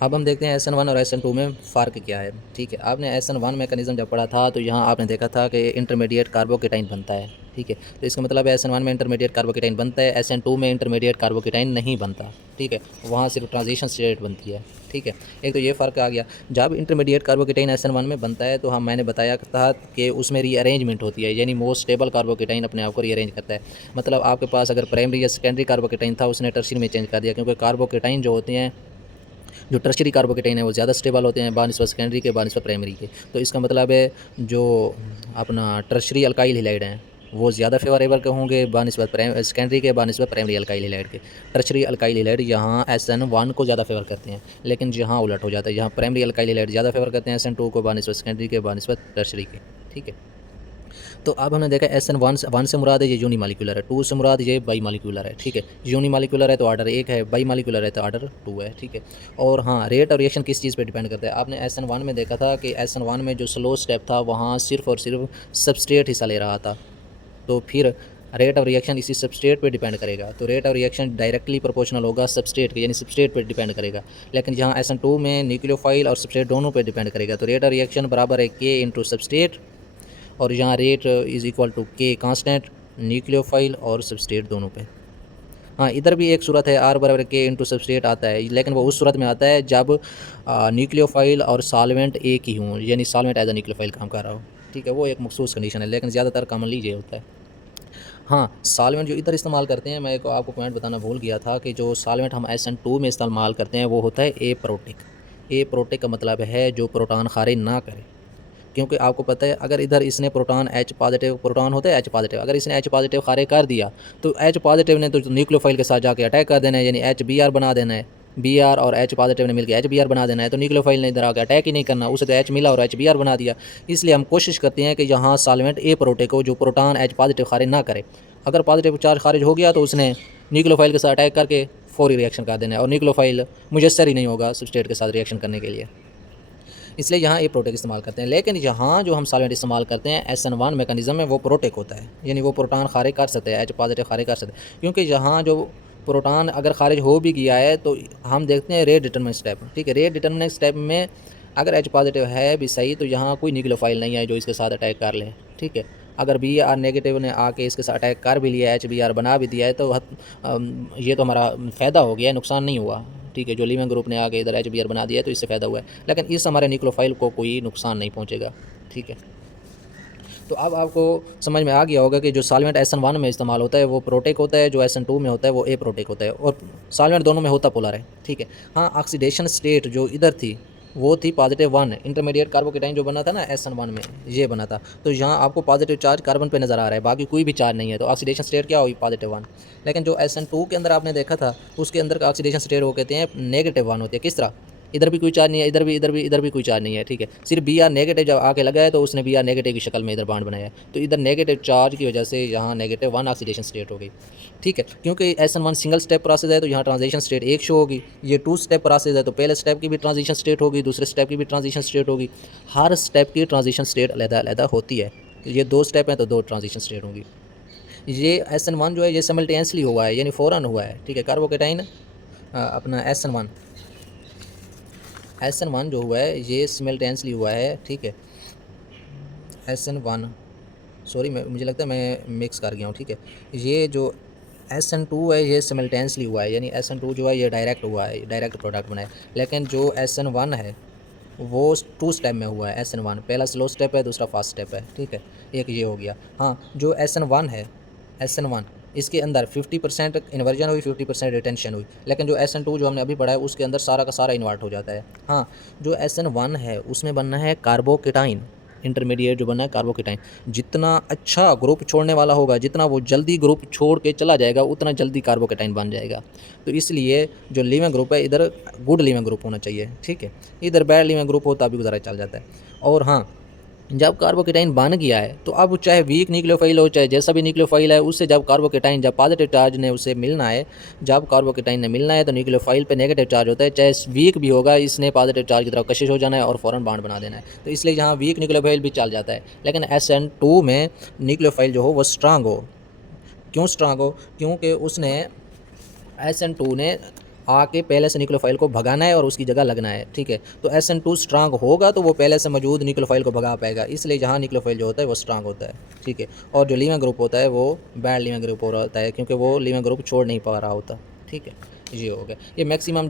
अब हम देखते हैं SN1 और SN2 में फ़र्क क्या है। ठीक है, आपने SN1 मैकेनिज़्म जब पढ़ा था तो यहाँ आपने देखा था कि इंटरमीडिएट कार्बोकेटाइन बनता है। ठीक है, तो इसका मतलब है SN1 में इंटरमीडिएट कार्बोकेटाइन बनता है, SN2 में इंटरमीडिएट कार्बोकेटाइन नहीं बनता। ठीक है, वहाँ सिर्फ ट्रांजिशन स्टेट बनती है। ठीक है, एक तो ये फ़र्क आ गया। जब इंटरमीडिएट कार्बोकेटाइन SN1 में बनता है तो मैंने बताया था कि उसमें रीअरेंजमेंट होती है, यानी मोस्ट स्टेबल कार्बोकेटाइन अपने आप को रीअरेंज करता है। मतलब आपके पास अगर प्राइमरी या सेकेंडरी कार्बोकेटाइन था, उसने टर्शियरी में चेंज कर दिया, क्योंकि कार्बोकेटाइन जो होते हैं, जो टर्शियरी कार्बोकेटाइन है वो ज़्यादा स्टेबल होते हैं बानिस्बत सेकेंडरी के, बानिस्बत प्राइमरी के। तो इसका मतलब है जो अपना टर्शियरी अल्काइल हैलाइड हैं वो ज़्यादा फेवरेबल के होंगे बानिस्बत सेकेंडरी के, बानिस्बत प्राइमरी अल्काइल हैलाइड के। टर्शियरी अल्काइल हैलाइड यहाँ SN1 को ज़्यादा फेवर करते हैं, लेकिन जहाँ उलट हो जाता है, यहाँ प्राइमरी अल्काइल हैलाइड ज़्यादा फेवर करते हैं SN2 को बानिस्बत सेकेंडरी के, बानिस्बत टर्शियरी के। ठीक है, तो अब हमने देखा SN1 से मुराद है ये यूनिमॉलिक्यूलर है, 2 से मुराद ये बाई मॉलिक्यूलर है। ठीक है, यूनिमॉलिक्यूलर है तो ऑर्डर 1 है, बाई मॉलिक्यूलर है तो ऑर्डर 2 है। ठीक है, और हाँ, रेट और रिएक्शन किस चीज़ पे डिपेंड करता है। आपने SN1 में देखा था कि SN1 में जो स्लो स्टेप था वहाँ सिर्फ और सिर्फ सबस्ट्रेट हिस्सा ले रहा था, तो फिर रेट ऑफ रिएक्शन इसी सबस्ट्रेट पे डिपेंड करेगा। तो rate of reaction directly proportional होगा सबस्ट्रेट के, यानी सबस्ट्रेट पे डिपेंड करेगा। लेकिन जहाँ SN2 में न्यूक्लियोफाइल और सबस्ट्रेट दोनों पे डिपेंड करेगा, तो रेट ऑफ रिएक्शन बराबर है K इंटू सबस्ट्रेट, और यहाँ rate is equal to K constant, nucleophile और सबस्ट्रेट दोनों पे। हाँ, इधर भी एक सूरत है R बराबर K इंटू सबस्ट्रेट आता है, लेकिन वो उस सूरत में आता है जब न्यूक्लियोफाइल और सॉल्वेंट एक ही हों, यानी सॉल्वेंट एज अ न्यूक्लियोफाइल काम कर रहा हो। ठीक है, वो एक मखसूस कंडीशन है, लेकिन ज़्यादातर कॉमनली ये होता है। हाँ, सॉल्वेंट जो इधर इस्तेमाल करते हैं, मैं एक आपको पॉइंट बताना भूल गया था कि जो सॉल्वेंट हम SN2 में इस्तेमाल करते हैं वो होता है एप्रोटिक। एप्रोटिक का मतलब है जो प्रोटॉन खारिज ना करे, क्योंकि आपको पता है अगर इधर इसने प्रोटॉन H पॉजिटिव, प्रोटॉन होते हैं H पॉजिटिव, अगर इसने H पॉजिटिव खारिज कर दिया तो H पॉजिटिव ने तो न्यूक्लियोफाइल के साथ जाके अटैक कर देना है, यानी HBr बना देना है। Br और H पॉजिटिव ने मिलकर HBr बना देना है, तो न्यूक्लियोफाइल ने इधर आके अटैक ही नहीं करना, उसे तो H मिला और HBr बना दिया। इसलिए हम कोशिश करते हैं कि यहाँ सॉल्वेंट एप्रोटिक हो जो प्रोटॉन H पॉजिटिव खारिज ना करे। अगर पॉजिटिव चार्ज खारिज हो गया तो उसने न्यूक्लियोफाइल के साथ अटैक करके फौरी रिएक्शन कर देना है, और न्यूक्लियोफाइल मुयस्सर ही नहीं होगा सबस्ट्रेट के साथ रिएक्शन करने के लिए। इसलिए यहाँ ये प्रोटेक इस्तेमाल करते हैं। लेकिन यहाँ जो हम सॉल्वेंट इस्तेमाल करते हैं SN1 मैकेनिज़्म में, वो प्रोटेक होता है, यानी वो प्रोटॉन खारिज कर सकते हैं, H पॉजिटिव खारिज कर सकते हैं। क्योंकि यहाँ जो प्रोटॉन अगर खारिज हो भी गया है तो हम देखते हैं रेट डिटरमिनेंट स्टेप। ठीक है, रेट डिटरमिनेंट स्टेप में अगर H पॉजिटिव है भी सही तो यहाँ कोई न्यूक्लियोफाइल नहीं है जो इसके साथ अटैक कर ले। ठीक है, अगर Br नेगेटिव ने आके इसके साथ अटैक कर भी लिया है, HBr बना भी दिया है, तो ये तो हमारा फ़ायदा हो गया है, नुकसान नहीं हुआ। ठीक है, जो लीविंग ग्रुप ने आके इधर HBr बना दिया है तो इससे फ़ायदा हुआ है, लेकिन इस हमारे न्यूक्लियोफाइल को कोई नुकसान नहीं पहुँचेगा। ठीक है, तो अब आपको समझ में आ गया होगा कि जो सॉल्वेंट SN1 में इस्तेमाल होता है वो प्रोटेक होता है, जो SN2 में होता है वो एप्रोटेक होता है, और सॉल्वेंट दोनों में होता पोलर है। ठीक है, हाँ, ऑक्सीडेशन स्टेट जो इधर थी वो थी +1, इंटरमीडिएट कार्बोकेटाइन जो बना था ना SN1 में, ये बना था। तो यहाँ आपको पॉजिटिव चार्ज कार्बन पे नज़र आ रहा है, बाकी कोई भी चार्ज नहीं है, तो ऑक्सीडेशन स्टेट क्या होगी, +1। लेकिन जो SN2 के अंदर आपने देखा था उसके अंदर का ऑक्सीडेशन स्टेट वो कहते हैं -1 होती है। किस तरह, इधर भी कोई चार्ज नहीं है, इधर भी कोई चार्ज नहीं है। ठीक है, सिर्फ Br नेगेटिव जब आके लगा है तो उसने Br नेगेटिव की शक्ल में इधर बॉन्ड बनाया है, तो इधर नेगेटिव चार्ज की वजह से यहाँ -1 ऑक्सीडेशन स्टेट हो गई। ठीक है, क्योंकि SN1 सिंगल स्टेप प्रोसेस है तो यहाँ ट्रांजिशन स्टेट 1 शो होगी। ये 2 स्टेप प्रोसेस है तो पहले स्टेप की भी ट्रांजिशन स्टेट होगी, दूसरे स्टेप की भी ट्रांजिशन स्टेट होगी। हर स्टेप की ट्रांजिशन स्टेट अलग-अलग होती है। ये 2 स्टेप हैं तो 2 ट्रांजिशन स्टेट होंगी। ये SN1 जो है ये साइमल्टेनियसली हुआ है, यानी फ़ौरन हुआ है। ठीक है, कार्बोकेटाइन अपना SN1 जो हुआ है ये सिमल्टेनियसली हुआ है। ठीक है, SN1, सॉरी मुझे लगता है मैं मिक्स कर गया हूँ। ठीक है, ये जो SN2 है ये सिमल्टेनियसली हुआ है, यानी SN2 जो है ये डायरेक्ट हुआ है, डायरेक्ट प्रोडक्ट बना है। लेकिन जो SN1 है वो 2 स्टेप में हुआ है। SN1 पहला स्लो स्टेप है, दूसरा फास्ट स्टेप है। ठीक है, एक ये हो गया। हाँ, जो SN1 है, SN1 इसके अंदर 50% इन्वर्जन हुई, 50% रिटेंशन हुई। लेकिन जो SN2 जो हमने अभी पढ़ा है उसके अंदर सारा का सारा इन्वर्ट हो जाता है। हाँ, जो SN1 है उसमें बनना है कार्बोकेटाइन, इंटरमीडिएट जो बना है कार्बोकेटाइन। जितना अच्छा ग्रुप छोड़ने वाला होगा, जितना वो जल्दी ग्रुप छोड़ के चला जाएगा उतना जल्दी कार्बोकेटाइन बन जाएगा। तो इसलिए जो लीविंग ग्रुप है इधर गुड लीविंग ग्रुप होना चाहिए। ठीक है, इधर बैड लीविंग ग्रुप होता भी गुजारा चल जाता है। और हाँ, जब कार्बोकेटाइन बन गया है तो अब चाहे वीक न्यूक्लियोफाइल हो चाहे जैसा भी न्यूक्लियोफाइल है, उससे जब कार्बोकेटाइन जब पॉजिटिव चार्ज ने उसे मिलना है, जब कार्बोकेटाइन ने मिलना है तो न्यूक्लियोफाइल पे नेगेटिव चार्ज होता है, चाहे वीक भी होगा, इसने पॉजिटिव चार्ज की तरफ कशिश हो जाना है और फ़ौरन बॉन्ड बना देना है। तो इसलिए यहाँ वीक न्यूक्लियोफाइल भी चल जाता है, लेकिन SN2 में न्यूक्लियोफाइल जो हो वो स्ट्रांग हो। क्यों स्ट्रांग हो, क्योंकि उसने SN2 ने आके पहले से न्यूक्लियोफाइल को भगाना है और उसकी जगह लगना है, ठीक है। तो SN2 स्ट्रांग होगा तो वो पहले से मौजूद न्यूक्लियोफाइल को भगा पाएगा, इसलिए जहाँ न्यूक्लियोफाइल जो होता है वो स्ट्रांग होता है, ठीक है। और जो लीविंग ग्रुप होता है वो बैड लीविंग ग्रुप हो रहा होता है, क्योंकि वो लीविंग ग्रुप छोड़ नहीं पा रहा होता, ठीक है। ये हो गया, ये मैक्सिमम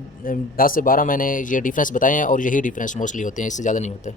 10 से 12 मैंने ये डिफरेंस बताए हैं और यही डिफरेंस मोस्टली होते हैं, इससे ज़्यादा नहीं होते।